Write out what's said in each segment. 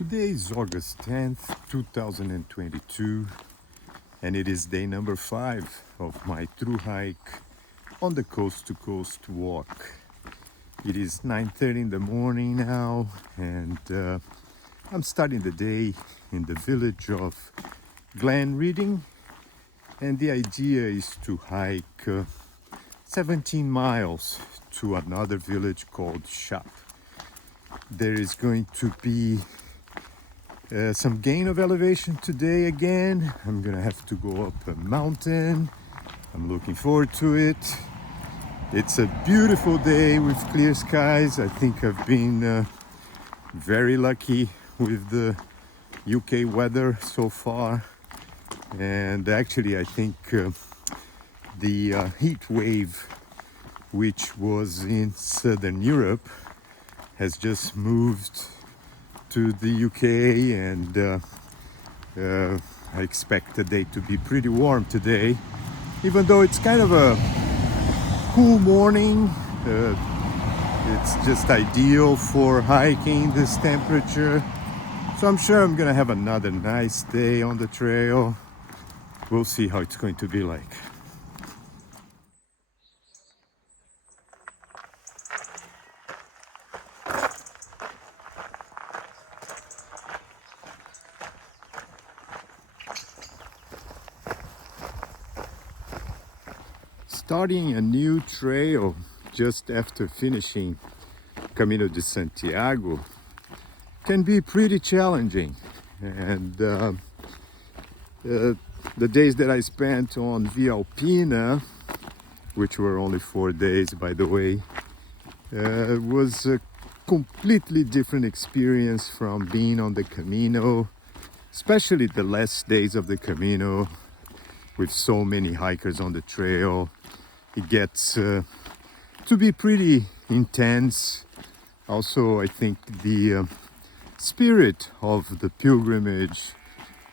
Today is August 10th, 2022, and it is day number 5 of my through hike on the coast to coast walk. It is 9:30 in the morning now, and I'm starting the day in the village of Glenridding, and the idea is to hike 17 miles to another village called Shap. There is going to be some gain of elevation today again. I'm gonna have to go up a mountain. I'm looking forward to it. It's a beautiful day with clear skies. I think I've been very lucky with the UK weather so far. And actually, I think the heat wave, which was in Southern Europe, has just moved to the UK, and I expect the day to be pretty warm today, even though it's kind of a cool morning. It's just ideal for hiking this temperature, so I'm sure I'm gonna have another nice day on the trail. We'll see how it's going to be like. Starting a new trail just after finishing Camino de Santiago can be pretty challenging, and the days that I spent on Via Alpina, which were only 4 days by the way, was a completely different experience from being on the Camino, especially the last days of the Camino with so many hikers on the trail. It gets to be pretty intense. Also, I think the spirit of the pilgrimage,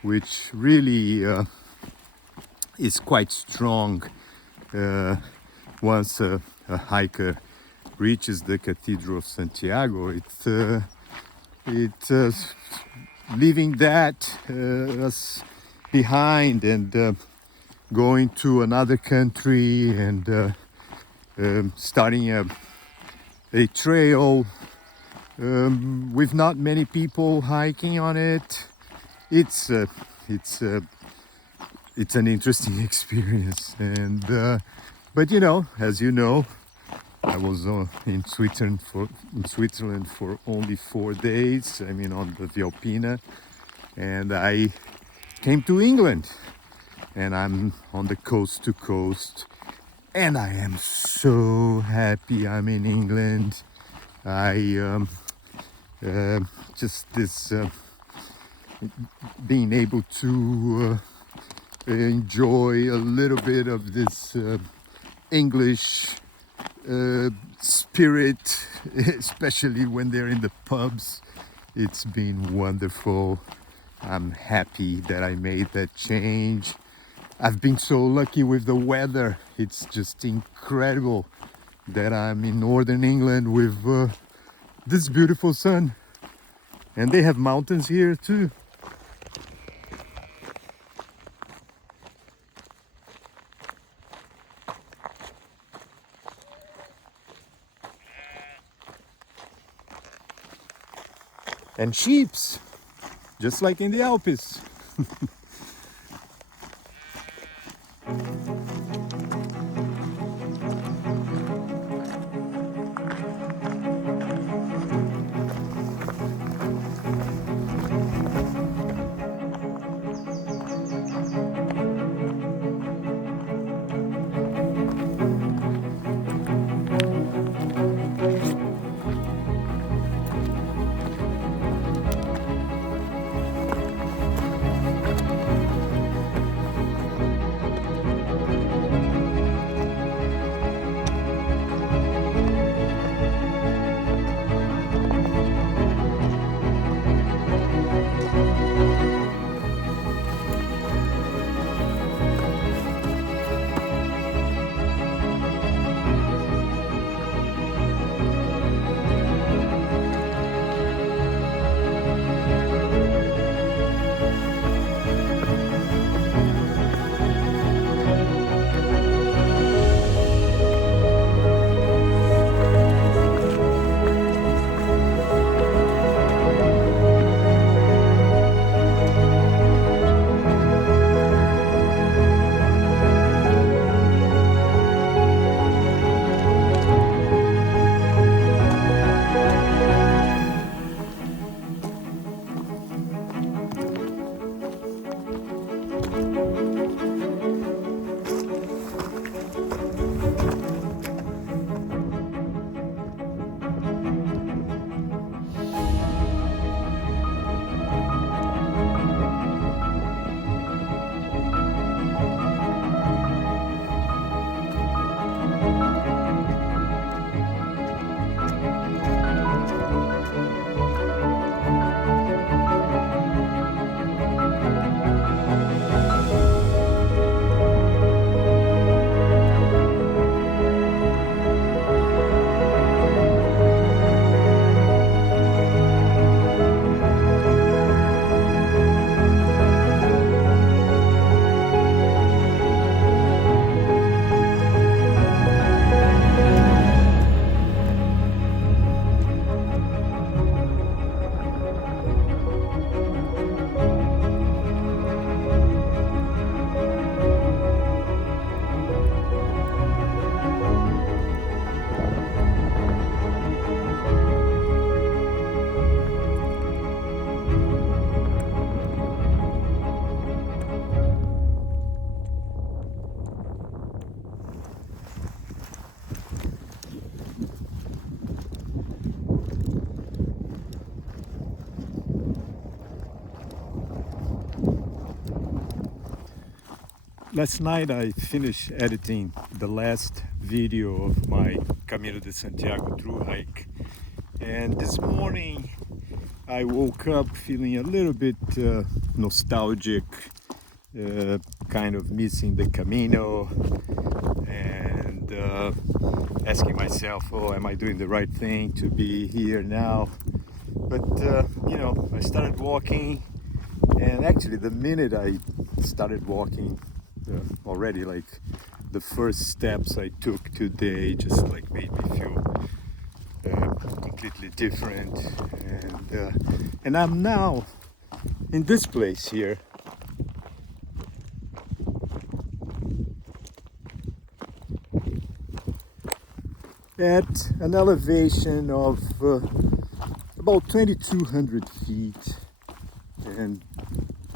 which really is quite strong once a hiker reaches the Cathedral of Santiago. It's leaving that us behind and going to another country and starting a trail with not many people hiking on it. It's an interesting experience, and but as you know, I was in Switzerland for only 4 days. I mean, on the Via Alpina, and I came to England. And I'm on the coast to coast, and I am so happy I'm in England. I just this being able to enjoy a little bit of this English spirit, especially when they're in the pubs. It's been wonderful. I'm happy that I made that change. I've been so lucky with the weather. It's just incredible that I'm in northern England with this beautiful sun. And they have mountains here too. And sheeps, just like in the Alps. Last night I finished editing the last video of my Camino de Santiago through hike, and this morning I woke up feeling a little bit nostalgic, kind of missing the Camino, and asking myself, oh, am I doing the right thing to be here now? But I started walking, and actually the minute I started walking, already like the first steps I took today just like made me feel completely different, and I'm now in this place here. At an elevation of about 2,200 feet, and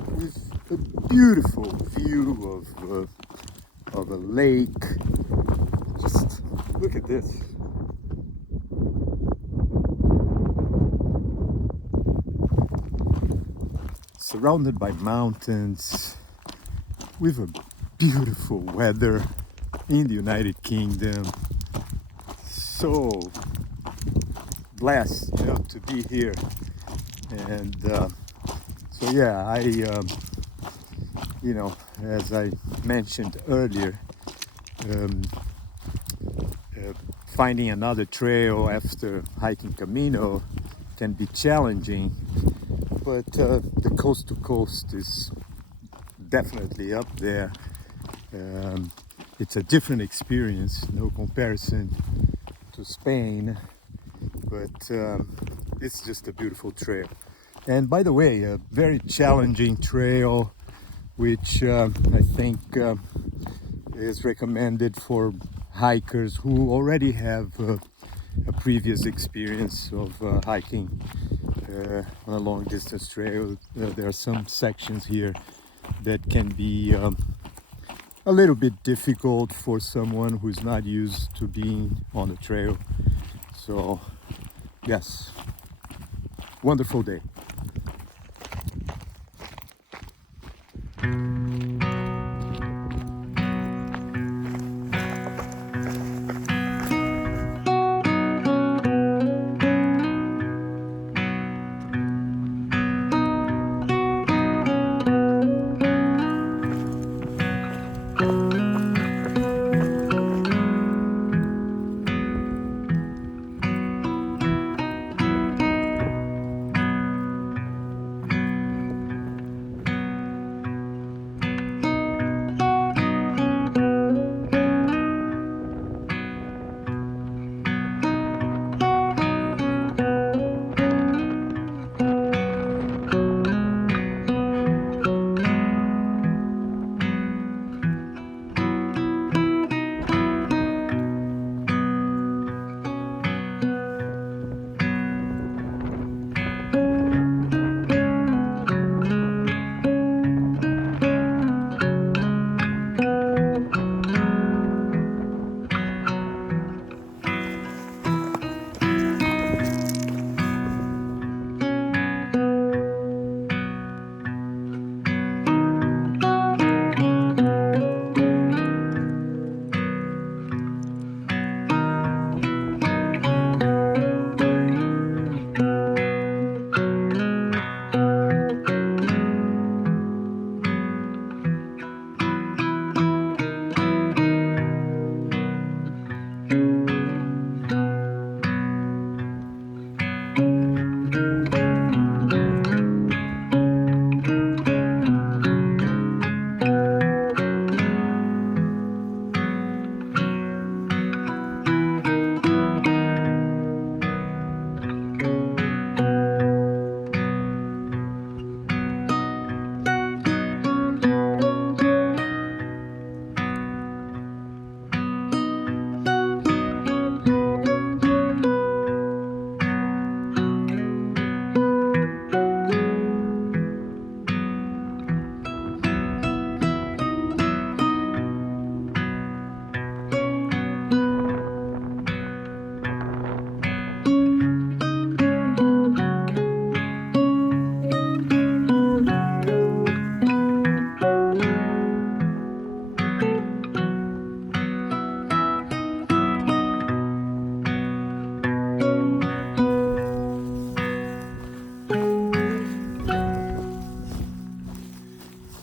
with a beautiful view of a lake. Just look at this. Surrounded by mountains, with a beautiful weather in the United Kingdom. So blessed, to be here. And so yeah, as I mentioned earlier, finding another trail after hiking Camino can be challenging, but the coast to coast is definitely up there. It's a different experience, no comparison to Spain, but it's just a beautiful trail. And by the way, a very challenging trail, which I think is recommended for hikers who already have a previous experience of hiking on a long distance trail. There are some sections here that can be a little bit difficult for someone who's not used to being on a trail. So yes, wonderful day.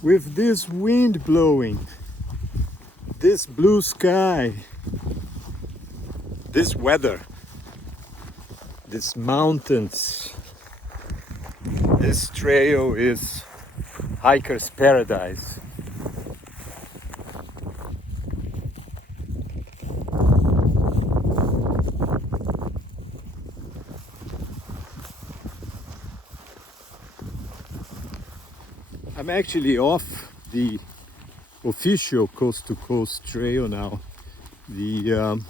with this wind blowing, this blue sky, this weather, these mountains, this trail is hiker's paradise. I'm actually off the official coast-to-coast trail now. The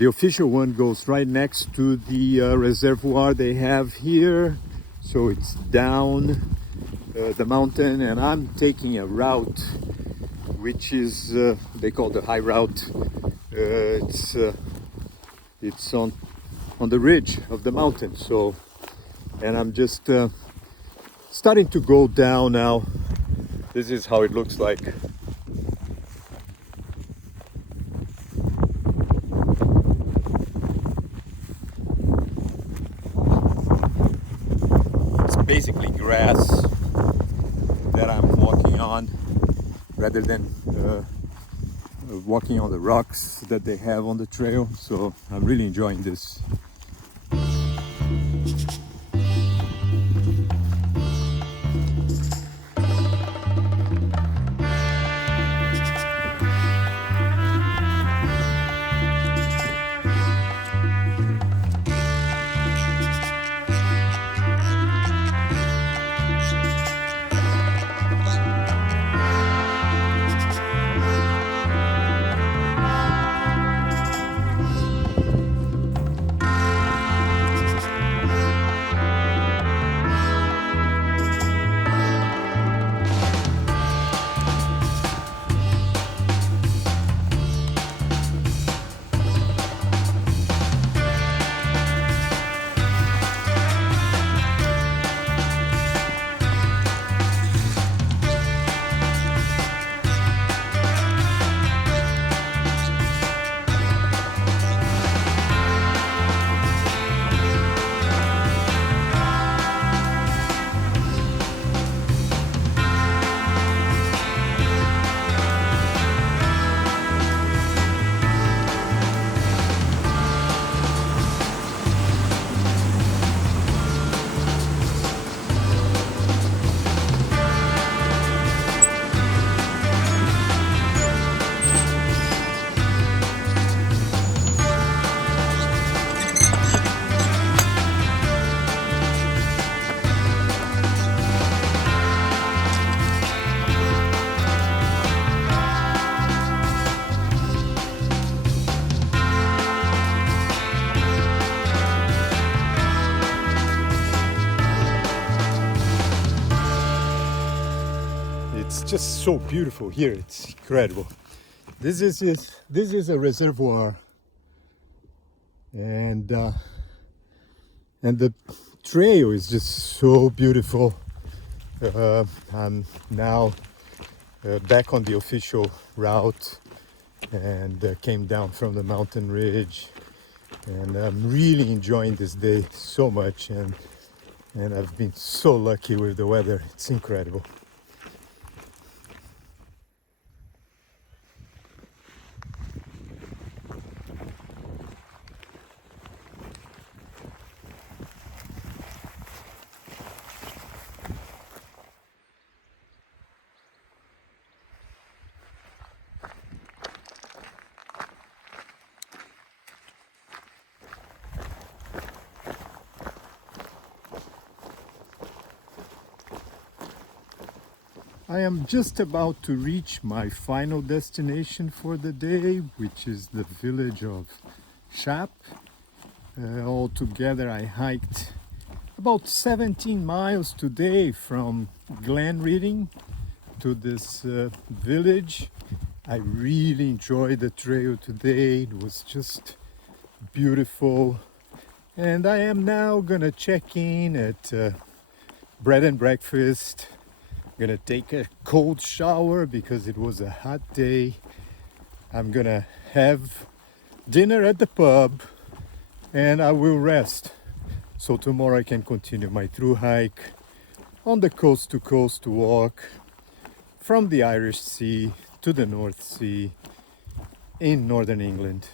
official one goes right next to the reservoir they have here, so it's down the mountain, and I'm taking a route which is they call the high route. It's on the ridge of the mountain. So, and I'm just starting to go down now. This is how it looks like. It's basically grass that I'm walking on, rather than walking on the rocks that they have on the trail. So I'm really enjoying this. It's just so beautiful here. It's incredible. This is a reservoir, and the trail is just so beautiful. I'm now back on the official route, and came down from the mountain ridge, and I'm really enjoying this day so much, and I've been so lucky with the weather. It's incredible. I am just about to reach my final destination for the day, which is the village of Shap. Altogether I hiked about 17 miles today from Glenridding to this village. I really enjoyed the trail today. It was just beautiful. And I am now gonna check in at bread and breakfast. Gonna take a cold shower because it was a hot day. I'm gonna have dinner at the pub, and I will rest so tomorrow I can continue my through hike on the coast to coast walk from the Irish Sea to the North Sea in northern England.